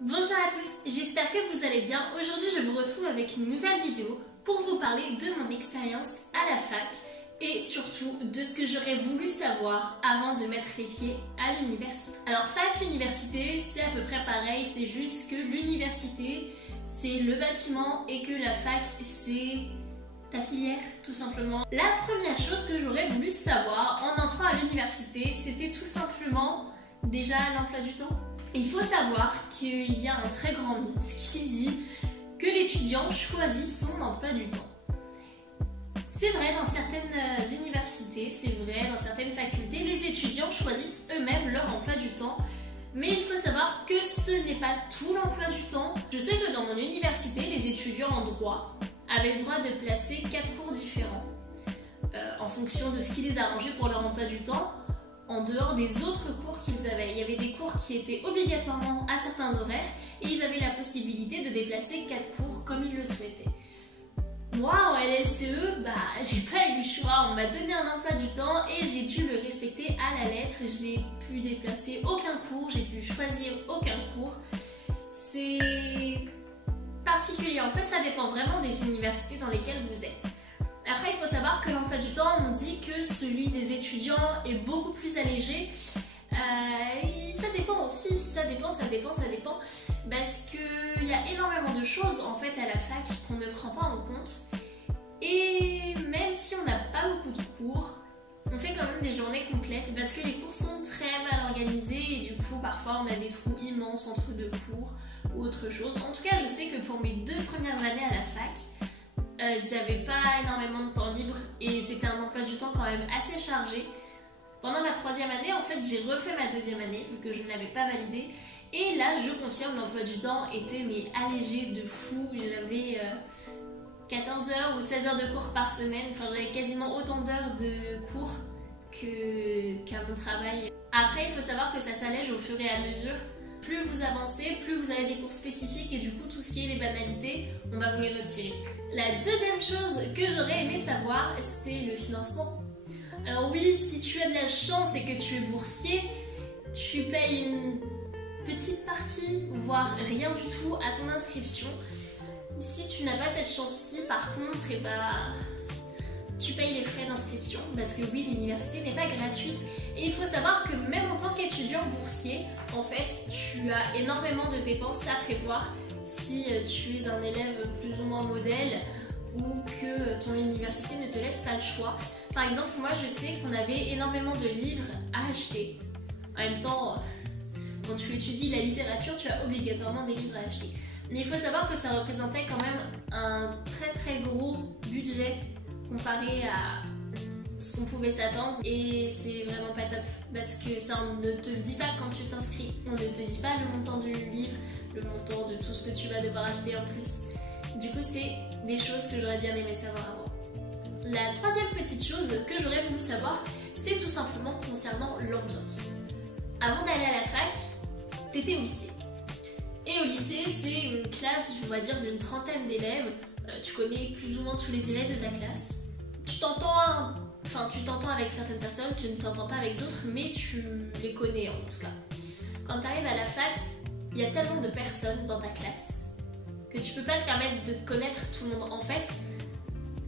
Bonjour à tous, j'espère que vous allez bien. Aujourd'hui je vous retrouve avec une nouvelle vidéo pour vous parler de mon expérience à la fac et surtout de ce que j'aurais voulu savoir avant de mettre les pieds à l'université. Alors fac, l'université c'est à peu près pareil, c'est juste que l'université c'est le bâtiment et que la fac c'est ta filière tout simplement. La première chose que j'aurais voulu savoir en entrant à l'université c'était tout simplement déjà l'emploi du temps. Il faut savoir qu'il y a un très grand mythe qui dit que l'étudiant choisit son emploi du temps. C'est vrai dans certaines universités, c'est vrai dans certaines facultés, les étudiants choisissent eux-mêmes leur emploi du temps, mais il faut savoir que ce n'est pas tout l'emploi du temps. Je sais que dans mon université, les étudiants en droit avaient le droit de placer 4 cours différents en fonction de ce qui les arrangeait pour leur emploi du temps. En dehors des autres cours qu'ils avaient. Il y avait des cours qui étaient obligatoirement à certains horaires et ils avaient la possibilité de déplacer 4 cours comme ils le souhaitaient. Moi, en LLCE, j'ai pas eu le choix. On m'a donné un emploi du temps et j'ai dû le respecter à la lettre. J'ai pu déplacer aucun cours, j'ai pu choisir aucun cours. C'est particulier. En fait, ça dépend vraiment des universités dans lesquelles vous êtes. Après, il faut savoir que l'emploi du temps, on dit que celui des étudiants est beaucoup plus allégé. Ça dépend aussi, ça dépend. Parce qu'il y a énormément de choses en fait à la fac qu'on ne prend pas en compte. Et même si on n'a pas beaucoup de cours, on fait quand même des journées complètes parce que les cours sont très mal organisés et du coup, parfois, on a des trous immenses entre deux cours ou autre chose. En tout cas, je sais que pour mes 2 premières années à la fac, j'avais pas énormément de temps libre et c'était un emploi du temps quand même assez chargé. Pendant ma 3e année, en fait, j'ai refait ma 2e année vu que je ne l'avais pas validée. Et là, je confirme, l'emploi du temps était allégé de fou. J'avais 14 heures ou 16 heures de cours par semaine. Enfin, j'avais quasiment autant d'heures de cours qu'à mon travail. Après, il faut savoir que ça s'allège au fur et à mesure. Plus vous avancez, plus vous avez des cours spécifiques et du coup tout ce qui est les banalités, on va vous les retirer. La deuxième chose que j'aurais aimé savoir, c'est le financement. Alors oui, si tu as de la chance et que tu es boursier, tu payes une petite partie, voire rien du tout à ton inscription. Si tu n'as pas cette chance-ci, par contre, tu payes les frais d'inscription parce que oui, l'université n'est pas gratuite et il faut savoir que même en tant qu'étudiant boursier, en fait, tu as énormément de dépenses à prévoir si tu es un élève plus ou moins modèle ou que ton université ne te laisse pas le choix. Par exemple, moi je sais qu'on avait énormément de livres à acheter. En même temps, quand tu étudies la littérature, tu as obligatoirement des livres à acheter. Mais il faut savoir que ça représentait quand même un très très gros budget comparé à ce qu'on pouvait s'attendre et c'est vraiment pas top parce que ça on ne te le dit pas quand tu t'inscris, on ne te dit pas le montant du livre, le montant de tout ce que tu vas devoir acheter en plus. Du coup c'est des choses que j'aurais bien aimé savoir avant. La 3e petite chose que j'aurais voulu savoir, c'est tout simplement concernant l'ambiance. Avant d'aller à la fac, t'étais au lycée. Et au lycée c'est une classe, on va dire, d'une 30aine d'élèves. Tu connais plus ou moins tous les élèves de ta classe. Tu t'entends avec certaines personnes, tu ne t'entends pas avec d'autres, mais tu les connais en tout cas. Quand tu arrives à la fac, il y a tellement de personnes dans ta classe que tu peux pas te permettre de connaître tout le monde. En fait,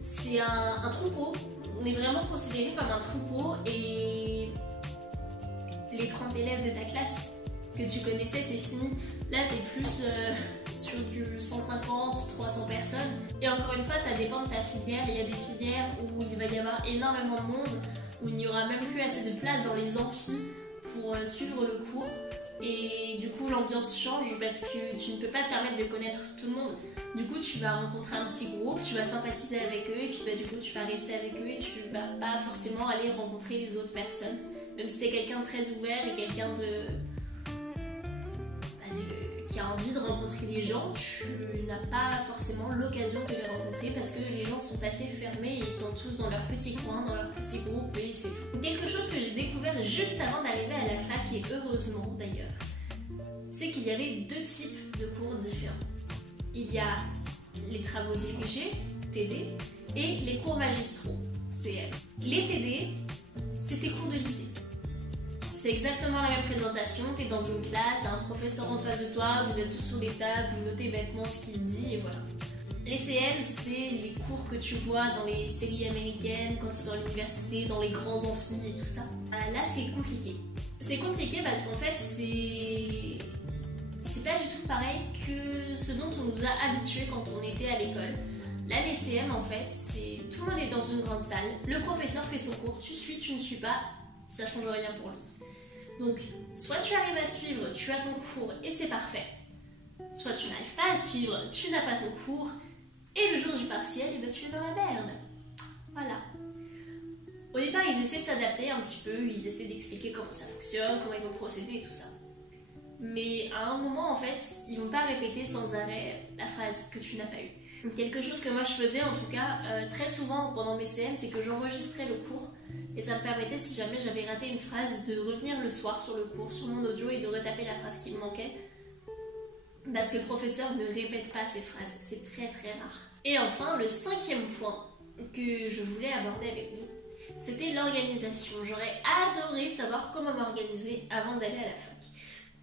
c'est un troupeau. On est vraiment considéré comme un troupeau et les 30 élèves de ta classe que tu connaissais, c'est fini. Là, t'es plus sur du 150, 300 personnes. Et encore une fois, ça dépend de ta filière. Il y a des filières où il va y avoir énormément de monde, où il n'y aura même plus assez de place dans les amphis pour suivre le cours. Et du coup, l'ambiance change parce que tu ne peux pas te permettre de connaître tout le monde. Du coup, tu vas rencontrer un petit groupe, tu vas sympathiser avec eux et puis du coup, tu vas rester avec eux et tu vas pas forcément aller rencontrer les autres personnes. Même si t'es quelqu'un de très ouvert et quelqu'un qui a envie de rencontrer des gens, tu n'as pas forcément l'occasion de les rencontrer parce que les gens sont assez fermés et ils sont tous dans leur petit coin, dans leur petit groupe et c'est tout. Quelque chose que j'ai découvert juste avant d'arriver à la fac, et heureusement d'ailleurs, c'est qu'il y avait 2 types de cours différents. Il y a les travaux dirigés, TD, et les cours magistraux, CM. Les TD, c'était cours de lycée. C'est exactement la même présentation, tu es dans une classe, tu as un professeur en face de toi, vous êtes tous sur des tables, vous notez bêtement ce qu'il dit et voilà. Les CM, c'est les cours que tu vois dans les séries américaines, quand tu es dans l'université, dans les grands amphis et tout ça. Là, c'est compliqué. C'est compliqué parce qu'en fait, c'est pas du tout pareil que ce dont on nous a habitués quand on était à l'école. Là, les CM, en fait, c'est tout le monde est dans une grande salle, le professeur fait son cours, tu suis, tu ne suis pas, ça change rien pour lui. Donc, soit tu arrives à suivre, tu as ton cours et c'est parfait, soit tu n'arrives pas à suivre, tu n'as pas ton cours, et le jour du partiel, eh ben, tu es dans la merde. Voilà. Au départ, ils essaient de s'adapter un petit peu, ils essaient d'expliquer comment ça fonctionne, comment ils vont procéder et tout ça. Mais à un moment, en fait, ils vont pas répéter sans arrêt la phrase que tu n'as pas eue. Quelque chose que moi je faisais en tout cas très souvent pendant mes CM, c'est que j'enregistrais le cours et ça me permettait, si jamais j'avais raté une phrase, de revenir le soir sur le cours, sur mon audio et de retaper la phrase qui me manquait parce que le professeur ne répète pas ces phrases, c'est très très rare. Et enfin, le 5e point que je voulais aborder avec vous, c'était l'organisation. J'aurais adoré savoir comment m'organiser avant d'aller à la fac.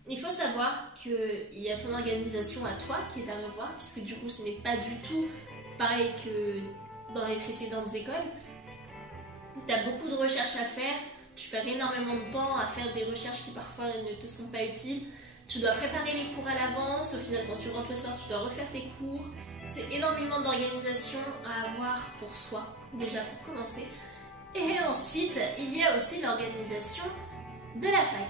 Il faut savoir qu'il y a ton organisation à toi qui est à revoir, puisque du coup ce n'est pas du tout pareil que dans les précédentes écoles. Tu as beaucoup de recherches à faire, tu perds énormément de temps à faire des recherches qui parfois ne te sont pas utiles. Tu dois préparer les cours à l'avance, au final quand tu rentres le soir tu dois refaire tes cours. C'est énormément d'organisation à avoir pour soi, déjà pour commencer. Et ensuite, il y a aussi l'organisation de la fac.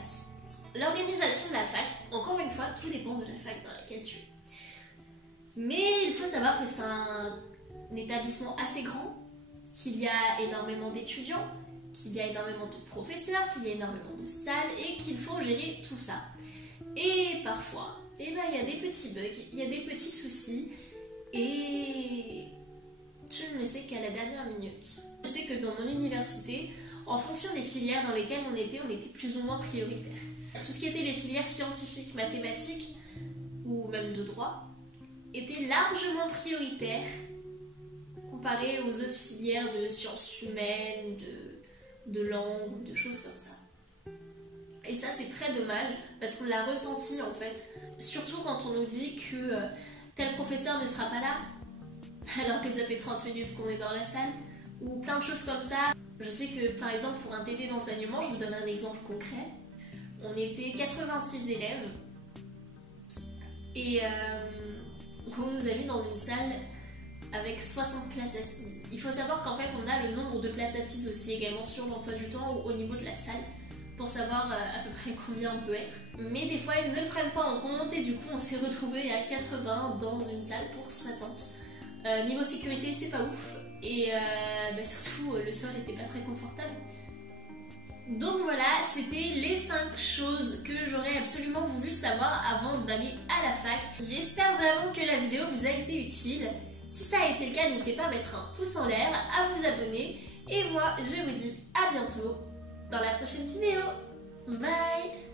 L'organisation de la fac, encore une fois, tout dépend de la fac dans laquelle tu es. Mais il faut savoir que c'est un établissement assez grand, qu'il y a énormément d'étudiants, qu'il y a énormément de professeurs, qu'il y a énormément de salles et qu'il faut gérer tout ça. Et parfois, il y a des petits bugs, il y a des petits soucis et je ne le sais qu'à la dernière minute. Je sais que dans mon université, en fonction des filières dans lesquelles on était plus ou moins prioritaire. Tout ce qui était les filières scientifiques, mathématiques ou même de droit était largement prioritaire comparé aux autres filières de sciences humaines, de langue, de choses comme ça. Et ça c'est très dommage parce qu'on l'a ressenti en fait, surtout quand on nous dit que tel professeur ne sera pas là alors que ça fait 30 minutes qu'on est dans la salle ou plein de choses comme ça. Je sais que par exemple pour un TD d'enseignement, je vous donne un exemple concret. On était 86 élèves et on nous a mis dans une salle avec 60 places assises. Il faut savoir qu'en fait on a le nombre de places assises aussi également sur l'emploi du temps au niveau de la salle pour savoir à peu près combien on peut être. Mais des fois ils ne le prennent pas en compte et du coup on s'est retrouvé à 80 dans une salle pour 60. Niveau sécurité c'est pas ouf et surtout le sol n'était pas très confortable. Donc voilà, c'était les 5 choses que j'aurais absolument voulu savoir avant d'aller à la fac. J'espère vraiment que la vidéo vous a été utile. Si ça a été le cas, n'hésitez pas à mettre un pouce en l'air, à vous abonner. Et moi, je vous dis à bientôt dans la prochaine vidéo. Bye!